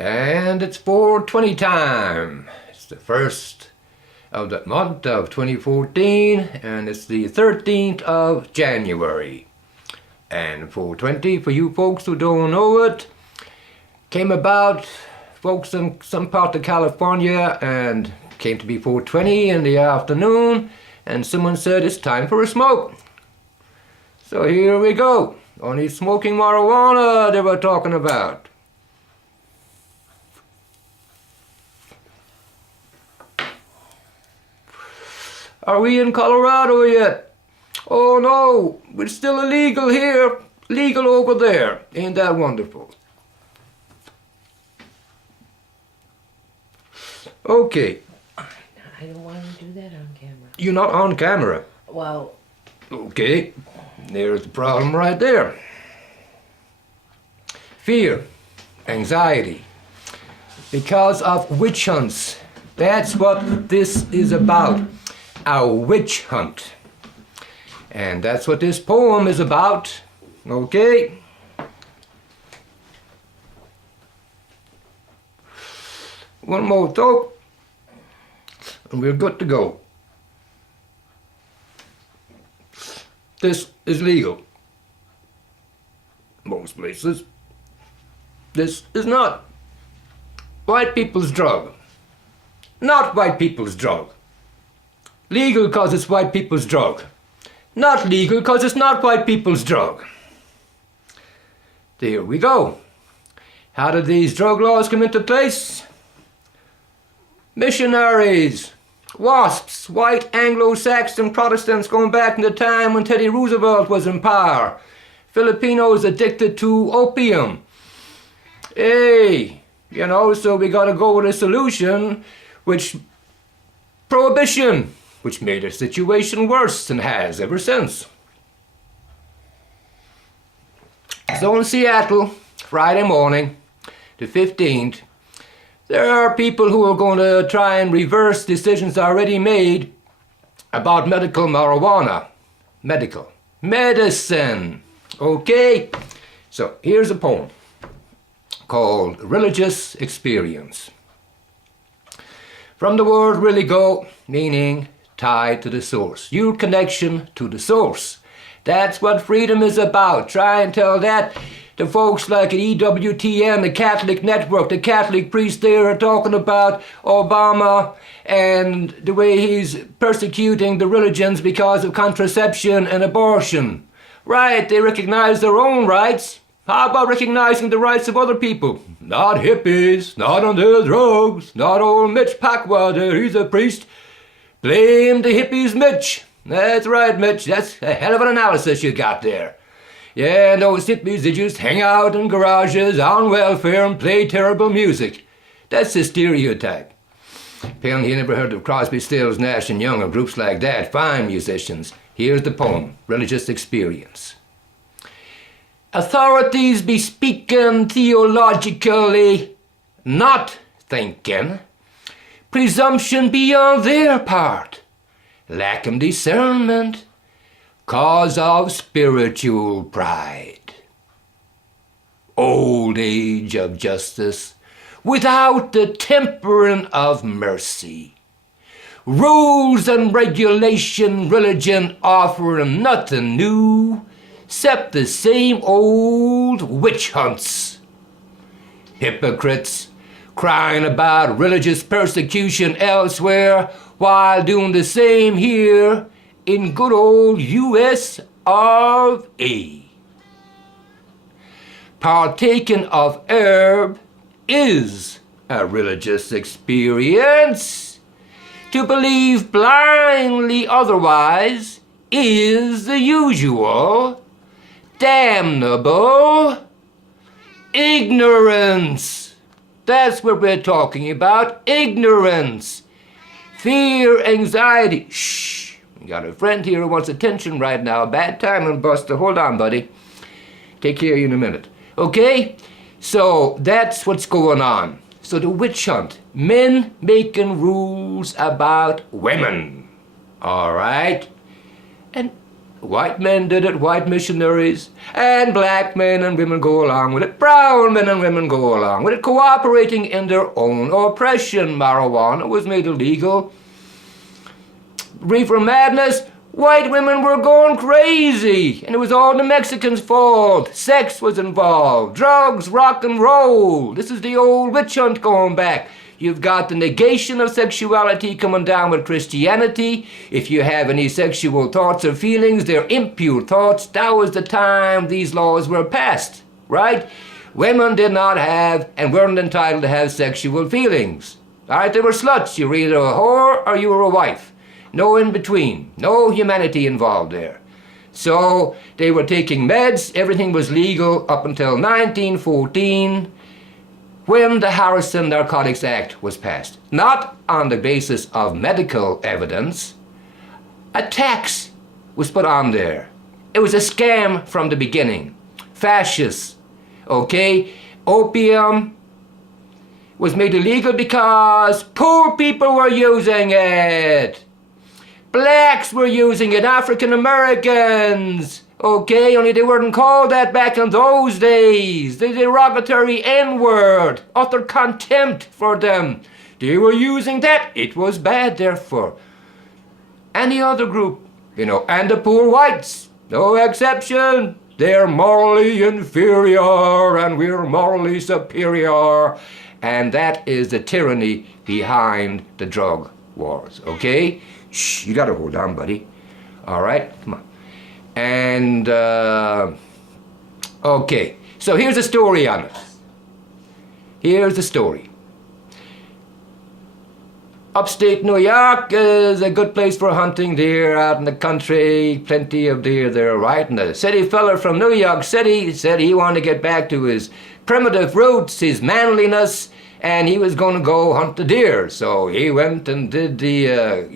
And it's 420 time. It's the first of the month of 2014, and it's the 13th of January. And 420, for you folks who don't know it, came about, folks in some part of California, and came to be 420 in the afternoon, and someone said it's time for a smoke. So here we go. Only smoking marijuana they were talking about. Are we in Colorado yet? Oh no, we're still illegal here, legal over there. Ain't that wonderful? Okay. I don't want to do that on camera. You're not on camera. Well. Okay, there's the problem right there. Fear, anxiety, because of witch hunts. That's what this is about. A witch hunt. And that's what this poem is about. Okay? One more talk, and we're good to go. This is legal. Most places. This is not. White people's drug. Not white people's drug. Legal because it's white people's drug. Not legal because it's not white people's drug. There we go. How did these drug laws come into place? Missionaries, WASPs, white Anglo-Saxon Protestants going back in the time when Teddy Roosevelt was in power. Filipinos addicted to opium. Hey, you know, so we gotta go with a solution, which prohibition, which made the situation worse and has ever since. So in Seattle, Friday morning, the 15th, there are people who are going to try and reverse decisions already made about medical marijuana. Medical. Medicine. Okay? So here's a poem called Religious Experience. From the word religo, meaning tied to the source. Your connection to the source. That's what freedom is about. Try and tell that to folks like at EWTN, the Catholic Network. The Catholic priests there are talking about Obama and the way he's persecuting the religions because of contraception and abortion. Right, they recognize their own rights. How about recognizing the rights of other people? Not hippies, not on their drugs, not old Mitch Packwater, he's a priest. Blame the hippies, Mitch. That's right, Mitch. That's a hell of an analysis you got there. Yeah, those hippies, they just hang out in garages on welfare and play terrible music. That's the stereotype. Apparently you never heard of Crosby, Stills, Nash and Young or groups like that. Fine musicians. Here's the poem, Religious Experience. Authorities be speaking theologically, not thinking. Presumption be on their part, lack of discernment, cause of spiritual pride. Old age of justice, without the tempering of mercy. Rules and regulation, religion offering nothing new, except the same old witch hunts. Hypocrites crying about religious persecution elsewhere while doing the same here in good old US of A. Partaking of herb is a religious experience. To believe blindly otherwise is the usual damnable ignorance. That's what we're talking about, ignorance. Fear, anxiety. Shh. We got a friend here who wants attention right now. Bad timing, Buster. Hold on, buddy. Take care of you in a minute. Okay? So that's what's going on. So the witch hunt. Men making rules about women. All right? And White men did it, white missionaries, and black men and women go along with it. Brown men and women go along with it, cooperating in their own oppression. Marijuana was made illegal. Reefer madness, white women were going crazy, and it was all the Mexicans' fault. Sex was involved, drugs, rock and roll. This is the old witch hunt going back. You've got the negation of sexuality coming down with Christianity. If you have any sexual thoughts or feelings, they're impure thoughts. That was the time these laws were passed, right? Women did not have and weren't entitled to have sexual feelings. All right, they were sluts. You were either a whore or you were a wife. No in between. No humanity involved there. So they were taking meds. Everything was legal up until 1914. When the Harrison Narcotics Act was passed, not on the basis of medical evidence, a tax was put on there. It was a scam from the beginning. Fascists, okay? Opium was made illegal because poor people were using it. Blacks were using it, African Americans. Okay, only they weren't called that back in those days. The derogatory N-word, utter contempt for them. They were using that. It was bad, therefore. Any other group, and the poor whites, no exception. They're morally inferior and we're morally superior. And that is the tyranny behind the drug wars, okay? Shh, you gotta hold on, buddy. All right, come on. And, okay, so here's a story on it. Here's the story. Upstate New York is a good place for hunting deer out in the country. Plenty of deer there, right? And the city fella from New York City said he wanted to get back to his primitive roots, his manliness, and he was going to go hunt the deer. So he went and did the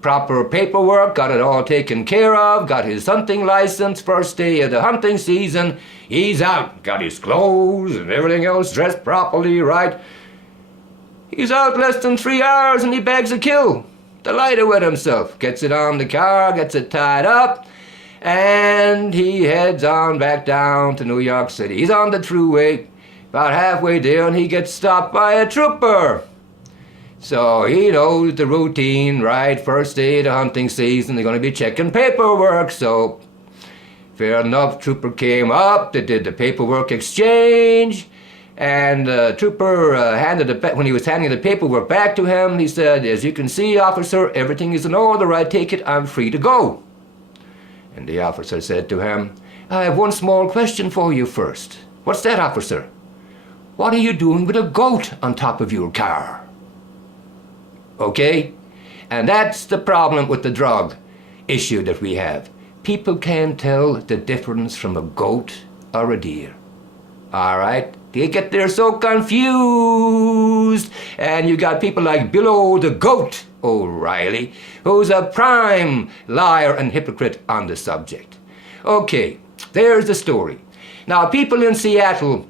proper paperwork, got it all taken care of, got his hunting license. First day of the hunting season, he's out, got his clothes and everything else dressed properly, right? He's out less than 3 hours and he bags a kill. Delighted with himself. Gets it on the car, gets it tied up, and he heads on back down to New York City. He's on the thruway. About halfway there, and he gets stopped by a trooper. So he knows the routine, right? First day of the hunting season, they're going to be checking paperwork. So fair enough, trooper came up, they did the paperwork exchange, and the trooper when he was handing the paperwork back to him, he said, "As you can see, officer, everything is in order. I take it, I'm free to go." And the officer said to him, "I have one small question for you first." "What's that, officer?" "What are you doing with a goat on top of your car?" Okay? And that's the problem with the drug issue that we have. People can't tell the difference from a goat or a deer. All right? They get there so confused. And you got people like Billo the Goat O'Reilly, who's a prime liar and hypocrite on the subject. Okay, there's the story. Now, people in Seattle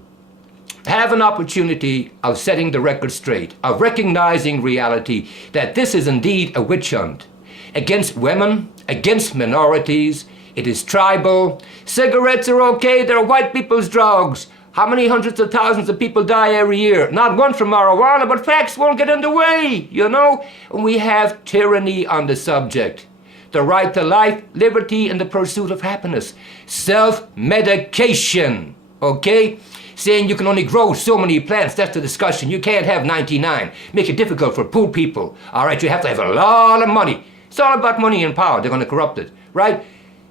have an opportunity of setting the record straight, of recognizing reality, that this is indeed a witch hunt against women, against minorities. It is tribal. Cigarettes are okay, they're white people's drugs. How many hundreds of thousands of people die every year? Not one from marijuana, but facts won't get in the way, And we have tyranny on the subject. The right to life, liberty, and the pursuit of happiness. Self-medication, okay? Saying you can only grow so many plants, that's the discussion. You can't have 99. Make it difficult for poor people. All right, you have to have a lot of money. It's all about money and power. They're going to corrupt it, right?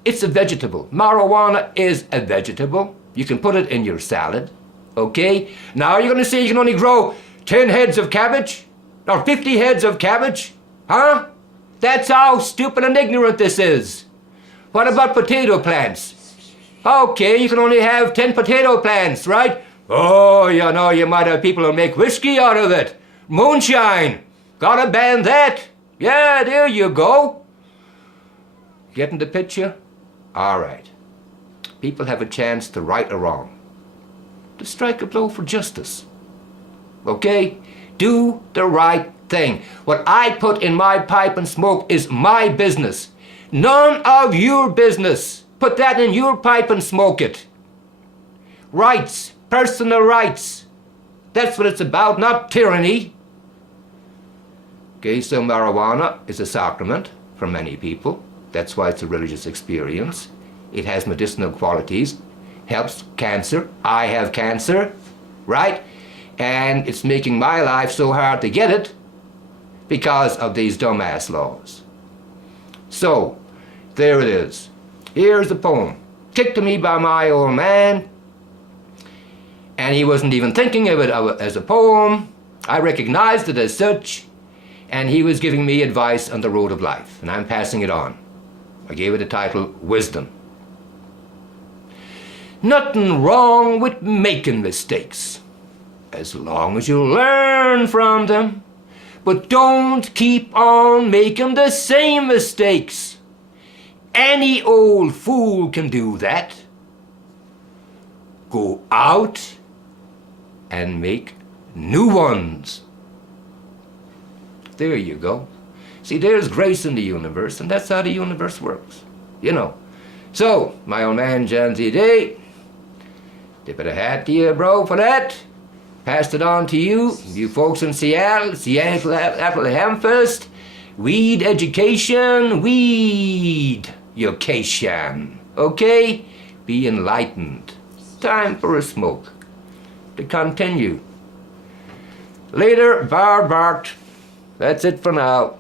It's a vegetable. Marijuana is a vegetable. You can put it in your salad, okay? Now you're going to say you can only grow 10 heads of cabbage? Or 50 heads of cabbage? Huh? That's how stupid and ignorant this is. What about potato plants? Okay, you can only have 10 potato plants, right? Oh, you might have people who make whiskey out of it. Moonshine. Gotta ban that. Yeah, there you go. Getting the picture? All right. People have a chance to right a wrong, to strike a blow for justice. Okay? Do the right thing. What I put in my pipe and smoke is my business. None of your business. Put that in your pipe and smoke it. Rights, personal rights. That's what it's about, not tyranny. Okay, so marijuana is a sacrament for many people. That's why it's a religious experience. It has medicinal qualities, helps cancer. I have cancer, right? And it's making my life so hard to get it because of these dumbass laws. So, there it is. Here's the poem, kicked to me by my old man, and he wasn't even thinking of it as a poem. I recognized it as such, and he was giving me advice on the road of life, and I'm passing it on. I gave it the title, Wisdom. Nothing wrong with making mistakes, as long as you learn from them. But don't keep on making the same mistakes. Any old fool can do that. Go out and make new ones. There you go. See, there's grace in the universe, and that's how the universe works, you know. So, my old man, John Z. Day, tip of the hat to you, bro, for that. Passed it on to you, you folks in Seattle, Apple Hamfest. Weed education, weed education. Okay? Be enlightened. Time for a smoke. To continue. Later, Bar Bart. That's it for now.